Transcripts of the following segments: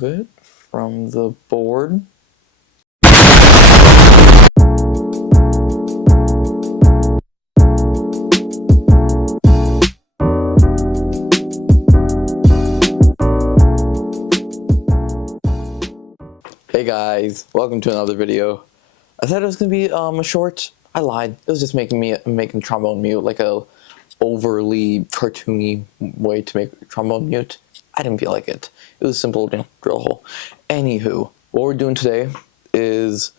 remove it from the board. Hey guys, welcome to another video. I thought it was gonna be a short. I lied. It was just making trombone mute, like a overly cartoony way to make trombone mute. I didn't feel like it. It was a simple, drill hole. Anywho, what we're doing today is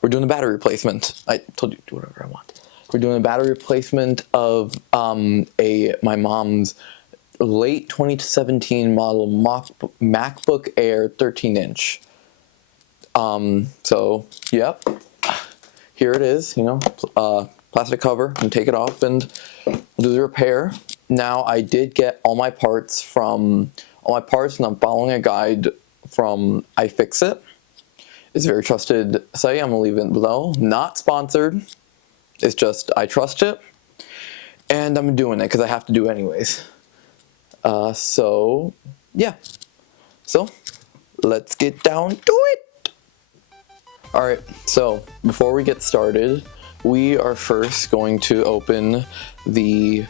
we're doing a battery replacement. I told you to do whatever I want. We're doing a battery replacement of my mom's late 2017 model MacBook Air 13-inch. So yep, here it is, plastic cover, and take it off and do the repair. Now I did get all my parts and I'm following a guide from iFixit. It's a very trusted site. I'm gonna leave it below. Not sponsored. It's just I trust it, and I'm doing it because I have to do it anyways. So yeah. So let's get down to it. Alright, so before we get started, we are first going to open the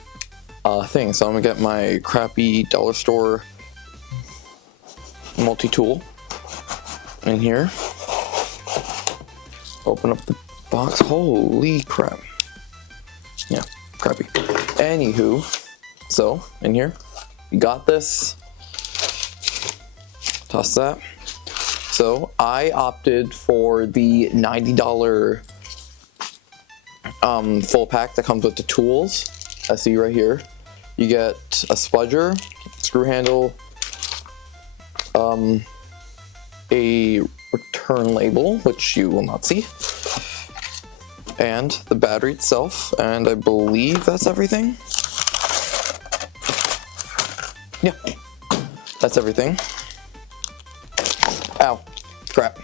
thing. So I'm gonna get my crappy dollar store multi-tool in here. Open up the box. Holy crap. Yeah, crappy. Anywho, so in here, you got this. Toss that. So I opted for the $90 full pack that comes with the tools. I see right here. You get a spudger, screw handle, a return label, which you will not see, and the battery itself, and I believe that's everything. Yeah, that's everything. Ow, crap.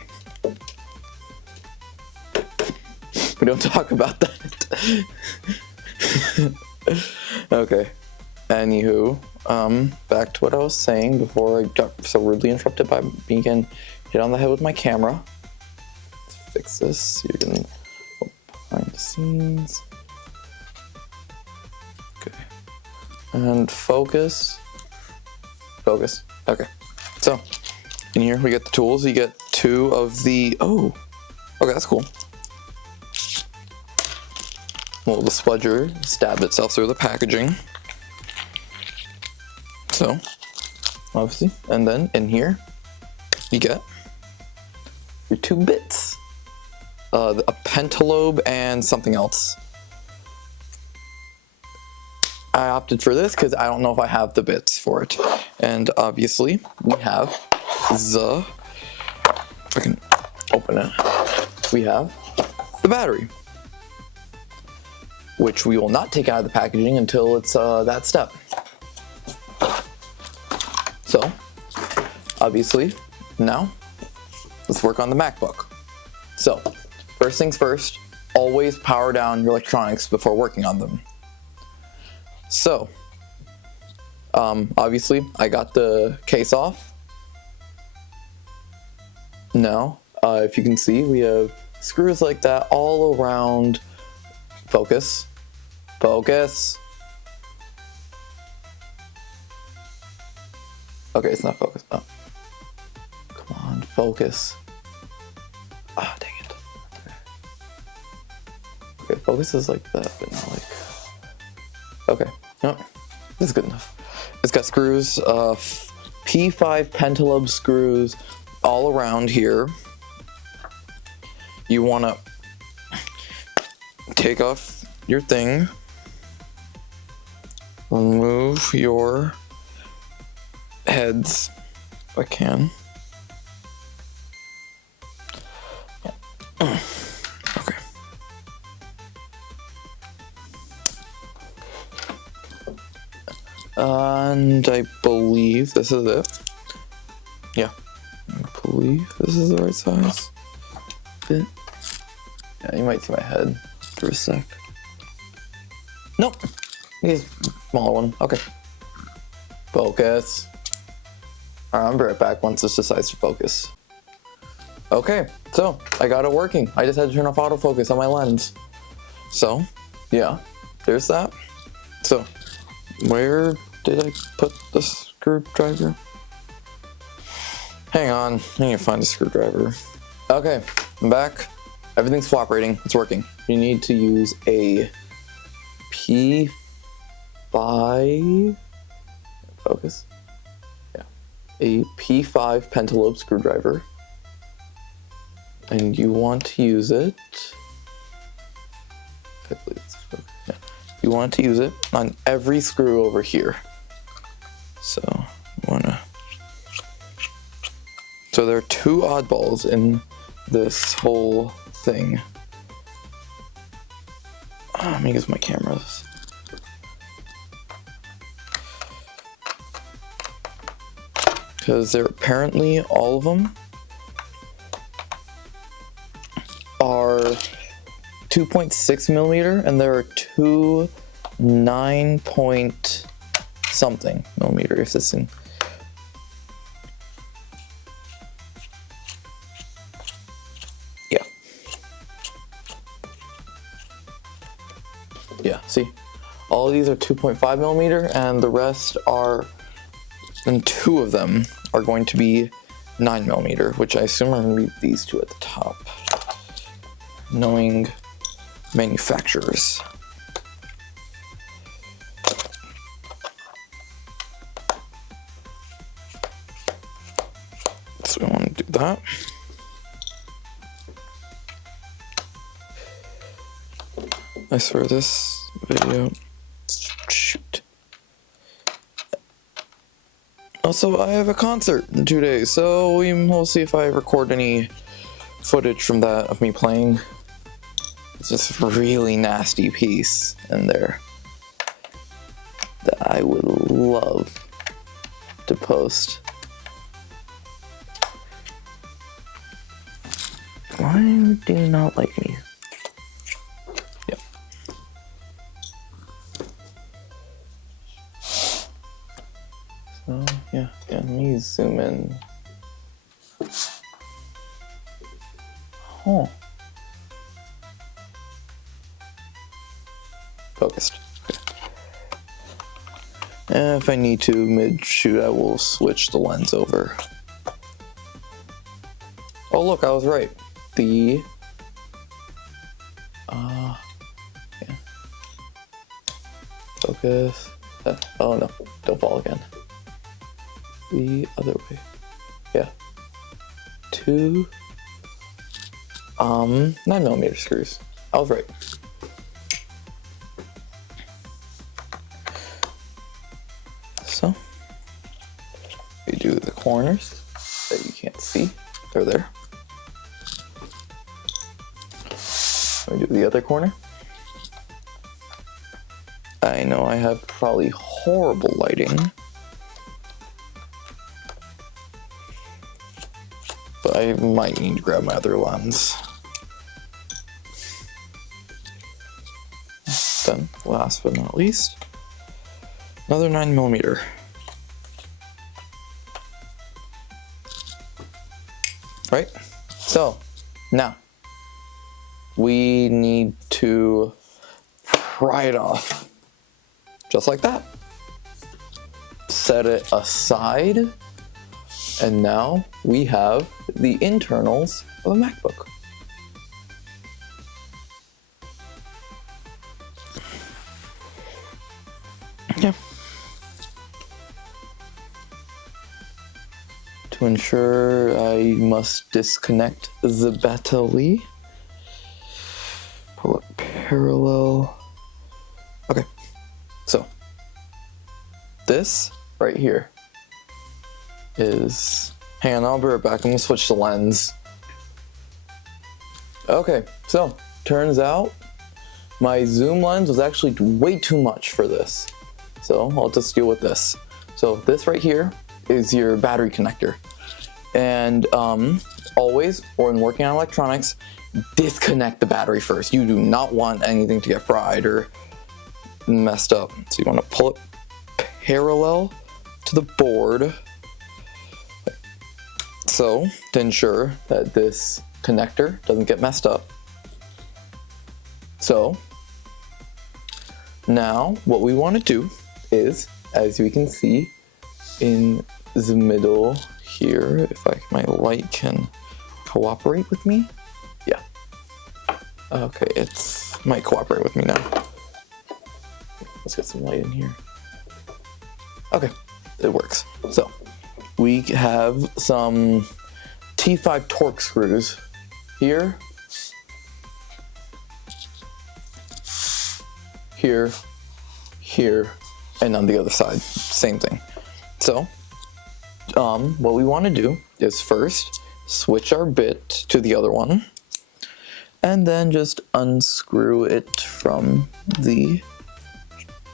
We don't talk about that. Okay, anywho, back to what I was saying before I got so rudely interrupted by being hit on the head with my camera. Let's fix this so you can go behind the scenes. Okay, and focus. Focus, okay. So, in here we get the tools. You get two of the, okay, that's cool. Well, the spudger stabbed itself through the packaging. So, obviously, and then in here, you get your two bits. A pentalobe and something else. I opted for this because I don't know if I have the bits for it. And obviously, we have if I can open it, we have the battery, which we will not take out of the packaging until it's that step. So, obviously, now let's work on the MacBook. So, first things first, always power down your electronics before working on them. So, obviously, I got the case off. Now, if you can see, we have screws like that all around. Focus. Focus. Okay, it's not focused. Oh. Come on, focus. Ah, dang it. Okay, focus is like that, but not like... Okay, no, this is good enough. It's got screws, P5 pentalobe screws all around here. You want to take off your thing, remove your heads if I can. Yeah. Okay. And I believe this is it. Yeah, I believe this is the right size. Fit. Yeah, you might see my head for a sec. Nope, he's a smaller one. Okay. Focus. Alright, I'll be right back once this decides to focus. Okay, so I got it working. I just had to turn off autofocus on my lens. So, yeah, there's that. So, where did I put the screwdriver? Hang on, I need to find a screwdriver. Okay, I'm back. Everything's cooperating. It's working. You need to use a P5 focus. Yeah, a P5 pentalobe screwdriver, and you want to use it. Yeah. You want to use it on every screw over here. So there are two oddballs in this whole thing. Let me use my cameras. Because they're apparently, all of them are 2.6 millimeter, and there are two 9 point something millimeter, if this thing. Yeah. Yeah, see? All of these are 2.5 millimeter, and the rest are, and two of them are going to be 9 millimeter, which I assume are going to be these two at the top. Knowing manufacturers. So we want to do that. I swear this video, shoot. Also, I have a concert in 2 days, so we'll see if I record any footage from that of me playing. It's just a really nasty piece in there that I would love to post. Why do you not like me? Yep. So, yeah, let me zoom in. Oh. Focused. Okay. And if I need to mid-shoot, I will switch the lens over. Oh look, I was right. The yeah. Focus. Oh no, don't fall again. The other way. Yeah. Two 9mm screws. I was right. So we do the corners that you can't see. They're there. We do the other corner. I know I have probably horrible lighting, but I might need to grab my other lens. Then, last but not least, another 9mm. Right? So, now, we need to pry it off. Just like that. Set it aside. And now we have the internals of a MacBook. Yeah. To ensure, I must disconnect the battery. Pull it parallel. Okay, so this right here is, hang on, I'll be right back. I'm gonna switch the lens. Okay, so turns out my zoom lens was actually way too much for this. So I'll just deal with this. So this right here is your battery connector. And always, when working on electronics, disconnect the battery first. You do not want anything to get fried or messed up. So you want to pull it parallel to the board. So, to ensure that this connector doesn't get messed up, so now what we want to do is, as we can see in the middle here, if my light can cooperate with me. Yeah. Okay, might cooperate with me now. Let's get some light in here. Okay, it works. So we have some T5 Torx screws here, here, here, and on the other side, same thing. So what we want to do is first switch our bit to the other one, and then just unscrew it from the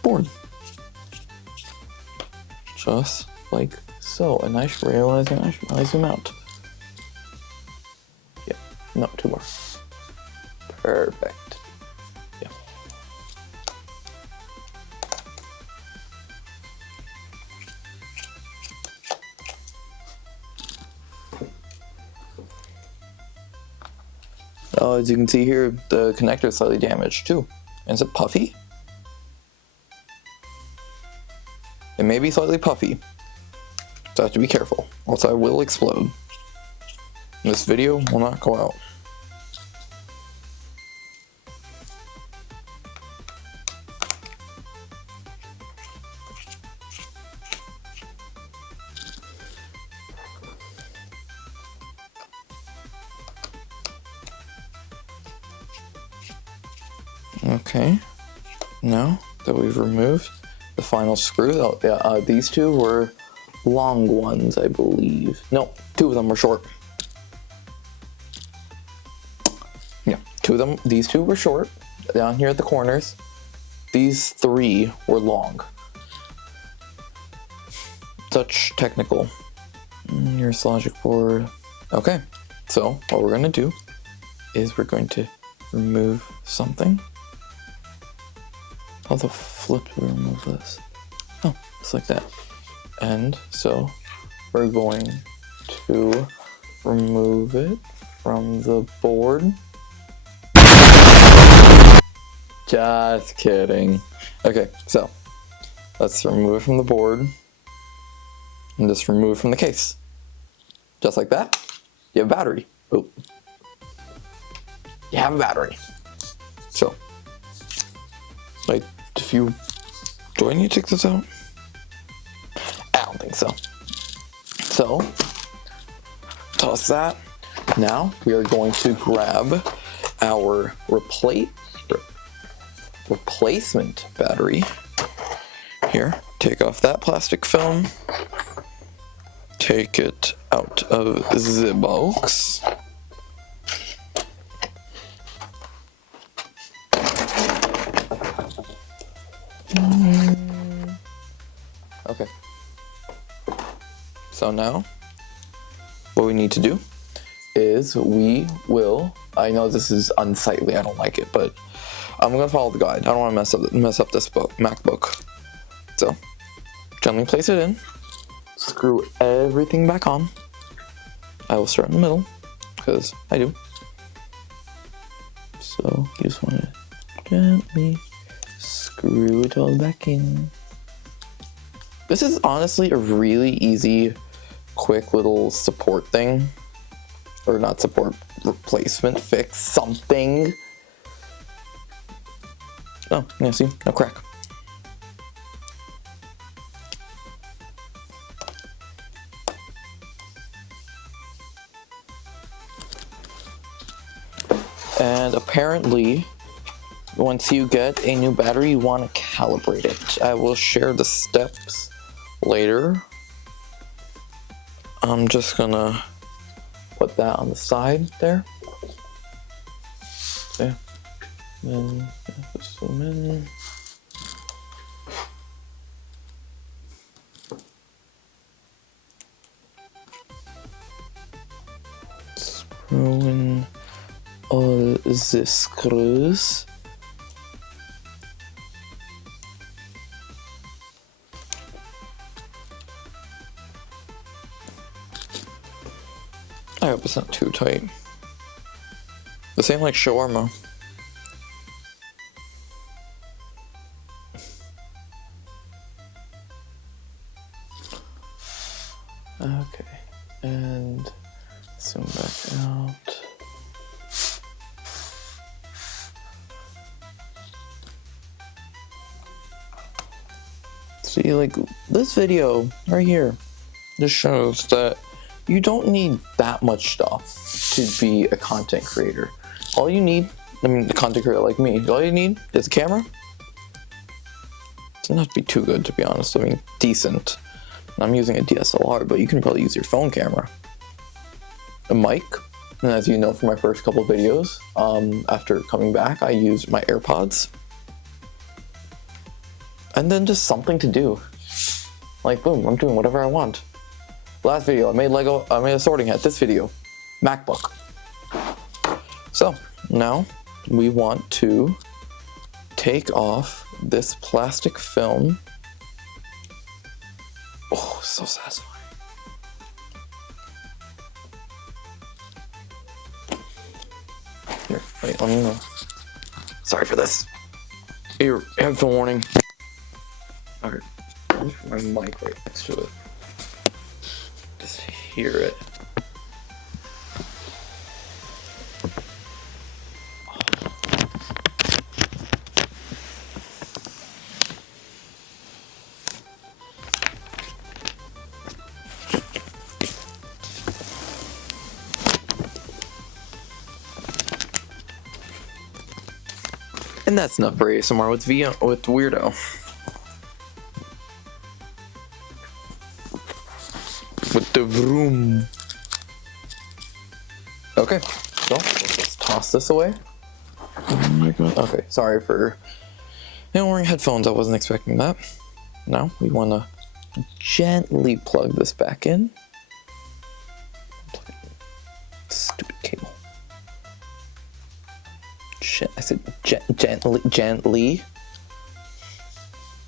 board. Just like so. And I should realize I should probably zoom out. Yeah, no, 2 more. Perfect. Yeah. Oh, as you can see here, the connector is slightly damaged too. And is it puffy? It may be slightly puffy, so I have to be careful, else I will explode. This video will not go out. Okay, now that we've removed the final screw, these two were long ones, I believe. No, 2 of them were short. Yeah, 2 of them, these 2 were short, down here at the corners. These 3 were long. Such technical. Here's the logic board. Okay, so what we're gonna do is we're going to remove something. How the flip do we remove this? Oh, just like that. And so we're going to remove it from the board. Just kidding. Okay, so let's remove it from the board and just remove it from the case. Just like that. You have a battery. Oh. You have a battery. So, like, do I need to take this out? I don't think so. So, toss that. Now we are going to grab our replacement battery. Here, take off that plastic film. Take it out of the box. Okay. So now, what we need to do is we will, I know this is unsightly, I don't like it, but I'm gonna follow the guide. I don't wanna mess up this MacBook. So, gently place it in, screw everything back on. I will start in the middle, because I do. So, you just wanna gently screw it all back in. This is honestly a really easy, quick little support thing. Or not support, replacement, fix, something. Oh, yeah, see, no crack. And apparently, once you get a new battery, you want to calibrate it. I will share the steps later. I'm just gonna put that on the side there. Okay. Then zoom in. Screw in all the screws. I hope it's not too tight. This ain't like shawarma. Okay, and zoom back out. See, like, this video right here just shows that you don't need that much stuff to be a content creator. All you need, I mean, a content creator like me, all you need is a camera. It doesn't have to be too good, to be honest. I mean, decent. I'm using a DSLR, but you can probably use your phone camera. A mic, and as you know from my first couple videos, after coming back, I used my AirPods. And then just something to do. Like, boom, I'm doing whatever I want. Last video, I made a sorting hat. This video, MacBook. So, now we want to take off this plastic film. Oh, so satisfying. Here, wait, let me know. Sorry for this. Here, headphone warning. Okay, my mic right next to it. Just hear it. And that's enough for ASMR with Weirdo. With the vroom. Okay, so let's just toss this away. Oh my god. Okay, sorry for wearing headphones. I wasn't expecting that. Now we want to gently plug this back in. Stupid cable. I said gently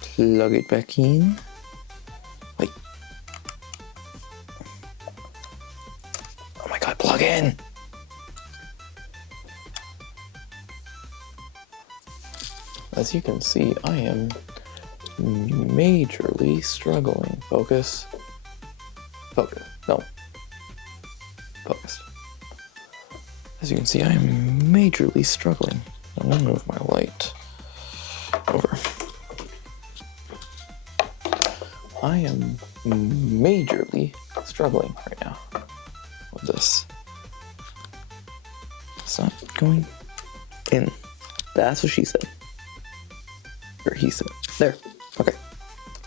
plug it back in. Like, oh my god, plug in. As you can see, I am majorly struggling. Focus. Focus. No. Focus. As you can see, I am majorly struggling. I'm gonna move my light over. I am majorly struggling right now with this. It's not going in. That's what she said. Or he said. There. Okay.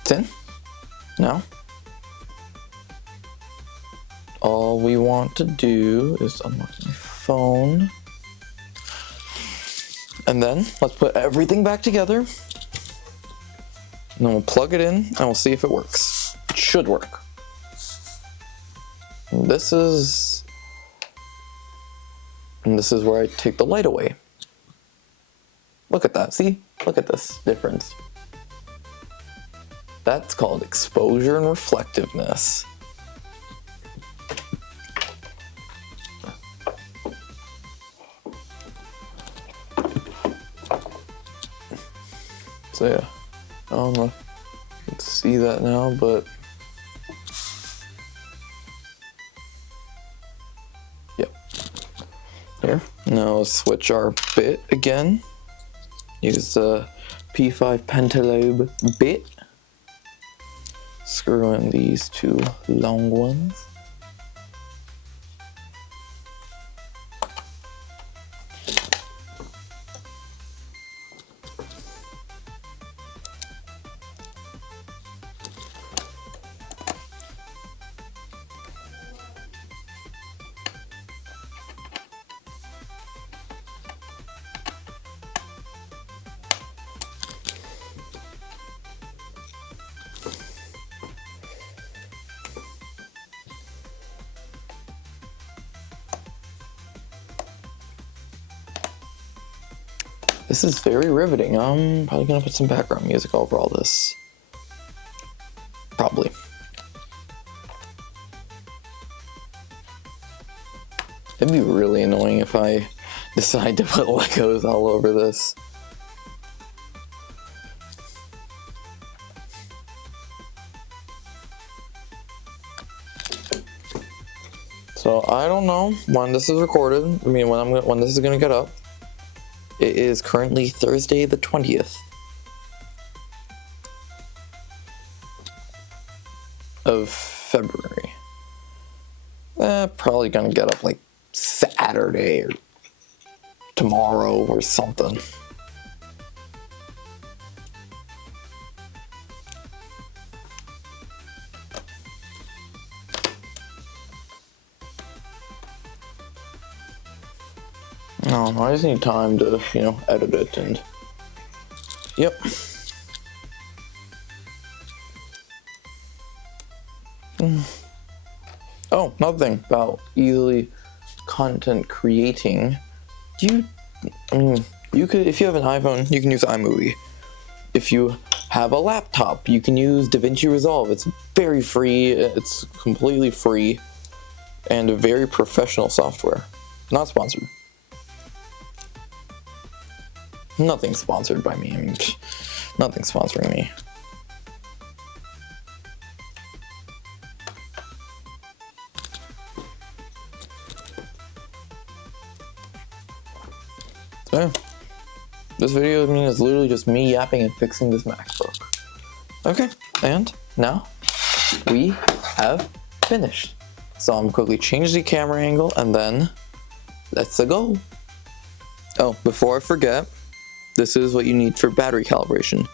It's in. Now, all we want to do is unlock my phone. And then let's put everything back together. And then we'll plug it in and we'll see if it works. It should work. And this is where I take the light away. Look at that. See? Look at this difference. That's called exposure and reflectiveness. So yeah, I don't know if you can see that now, but yep. Here, now let's switch our bit again. Use the P5 pentalobe bit. Screw in these two long ones. This is very riveting. I'm probably gonna put some background music over all this. Probably. It'd be really annoying if I decide to put Legos all over this. So I don't know when this is recorded. I mean, when this is gonna get up. It is currently Thursday the 20th of February. Probably gonna get up like Saturday or tomorrow or something. No, I just need time to, edit it and... Yep. Oh, another thing about easily content creating. You could, if you have an iPhone, you can use iMovie. If you have a laptop, you can use DaVinci Resolve. It's very free, it's completely free, and a very professional software. Not sponsored. Nothing sponsored by me. Nothing's sponsoring me. So, yeah. This video is literally just me yapping and fixing this MacBook. Okay, and now we have finished. So I'm quickly change the camera angle and then let's go. Oh, before I forget, this is what you need for battery calibration.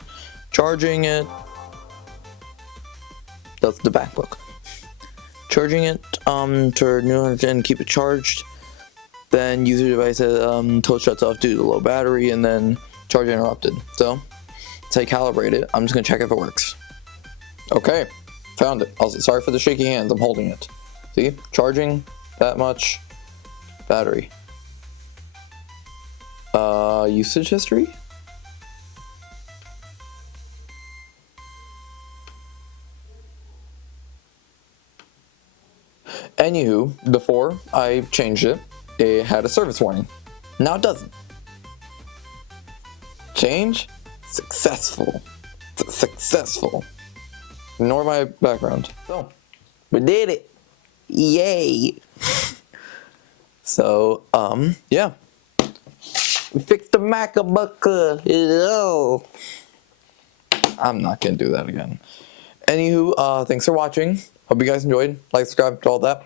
Charging it, that's the MacBook. Charging it and keep it charged. Then use your device until it shuts off due to low battery, and then charge interrupted. So, that's how you calibrate it. I'm just gonna check if it works. Okay, found it. Sorry for the shaky hands, I'm holding it. See, charging, that much, battery. Usage history? Anywho, before I changed it, it had a service warning. Now it doesn't. Change? Successful. Successful. Ignore my background. So, we did it. Yay. So, yeah. We fixed the MacBook. Hello. I'm not gonna do that again. Anywho, thanks for watching. Hope you guys enjoyed. Like, subscribe to all that.